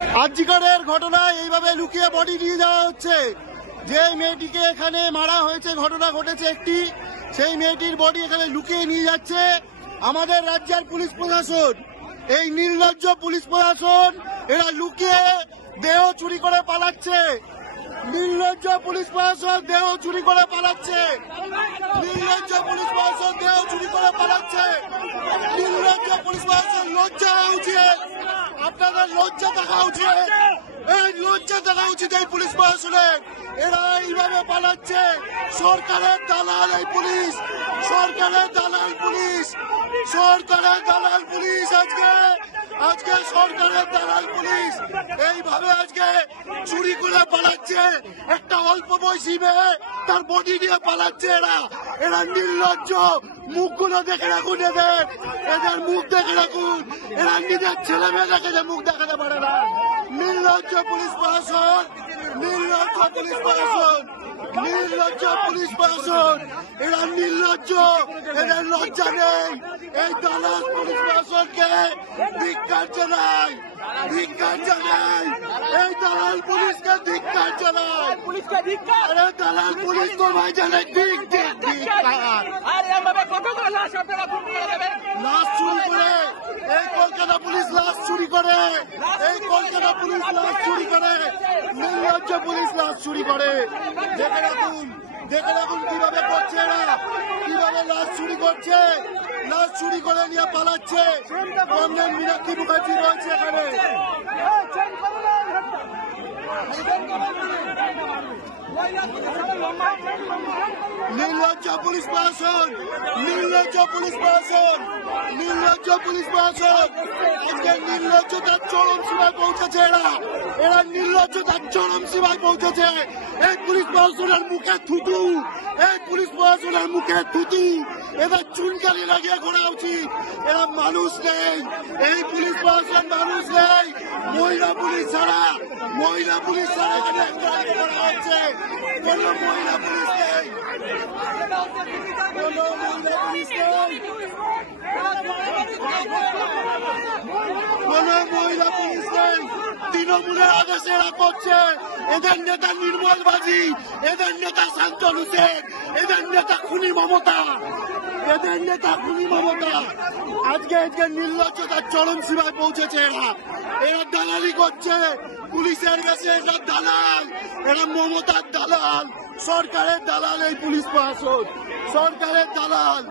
আজিকারের ঘটনায় এইভাবে লুকিয়ে বডি নিয়ে যাওয়া হচ্ছে। যে মেয়েটিকে এখানে মারা হয়েছে, ঘটনা ঘটেছে একটি, সেই মেয়েটির বডি এখানে লুকিয়ে নিয়ে যাচ্ছে আমাদের রাজ্যের পুলিশ প্রশাসন। এই নির্লজ্জ পুলিশ প্রশাসন এরা লুকিয়ে দেহ চুরি করে পালাচ্ছে। নির্লজ্জ পুলিশ প্রশাসন দেহ চুরি করে পালাচ্ছে। নির্লজ্জ পুলিশ প্রশাসন দেহ চুরি করে পালাচ্ছে। নির্লজ্জ পুলিশ প্রশাসন লজ্জা হওয়া উচিত, আপনাদের লজ্জা থাকা উচিত। এই লজ্জা থাকা উচিত এই পুলিশ প্রশাসনের। এরা এইভাবে পালাচ্ছে। সরকারের দালাল এই পুলিশ, সরকারের দালাল পুলিশ, সরকারের দালাল পুলিশ। আজকে সরকারের দালাল পুলিশ এইভাবে আজকে চুরি করে পালাচ্ছে। একটা অল্প বয়সী মেয়ে তার বডি নিয়ে পালাচ্ছে। এরা নির্লজ্জ। মুখগুলো দেখে রাখুন, এদের মুখ দেখে রাখুন। এরা নিজের ছেলে মেয়ে দেখে যে মুখ দেখাতে পারে না। নির্লজ্জ পুলিশ প্রশাসন, নির্লজ্জ পুলিশ প্রশাসন, নির্লজ্জ পুলিশ প্রশাসন। এরা নির্লজ্জ, এদের লজ্জা নেই। এই দালাল পুলিশ প্রশাসনকে ধিক্কার জানাই, ধিক্কার জানাই। এই দালাল পুলিশকে ধিক্কার জানাই। আরে দালাল পুলিশ তো ভাই জানে লাশ চুরি করে, এই কলকাতা পুলিশ লাশ চুরি করে, এই কলকাতা পুলিশ লাশ চুরি করে, নির্লজ্জ পুলিশ লাশ চুরি করে। দেখে রাখুন, দেখে রাখুন কিভাবে করছে এরা, কিভাবে লাশ চুরি করছে। লাশ চুরি করে নিয়ে পালাচ্ছে। কমরেড মীনাক্ষী মুখার্জি রয়েছে এখানে। নির্লজ্জ পুলিশ প্রশাসন, নির্লজ্জ পুলিশ প্রশাসন, নির্লজ্জ পুলিশ প্রশাসন। আজকে নির্লজ্জতার চরম সীমায় পৌঁছেছে এরা নির্লজ্জতার চরম সীমায় পৌঁছেছে। এই পুলিশ প্রশাসনের মুখে থুতু, এই পুলিশ প্রশাসনের মুখে থুতু। এদের চুনকালি লাগিয়ে ঘোরা উচিত। এরা মানুষ নেই, এই পুলিশ প্রশাসন মানুষ নেই। মহিলা পুলিশ ছাড়া, মহিলা পুলিশ ছাড়া এখানে করা হচ্ছে। কোন মহিলা পুলিশ নেই, কোন মহিলা পুলিশ নেই, কোন মহিলা পুলিশ নেই। তৃণমূলের আদেশে এরা করছে। এদের নেতা নির্মল বাজি, এদের নেতা শান্তনু শেখ, এদের নেতা খুনি মমতা, এদের নেতা খুনি মমতা। আজকে নির্লজ্জতার চরম সীমায় পৌঁছেছে এরা দালালি করছে পুলিশের কাছে। এরা দালাল, এরা মমতার দালাল, সরকারের দালাল এই পুলিশ প্রশাসন, সরকারের দালাল।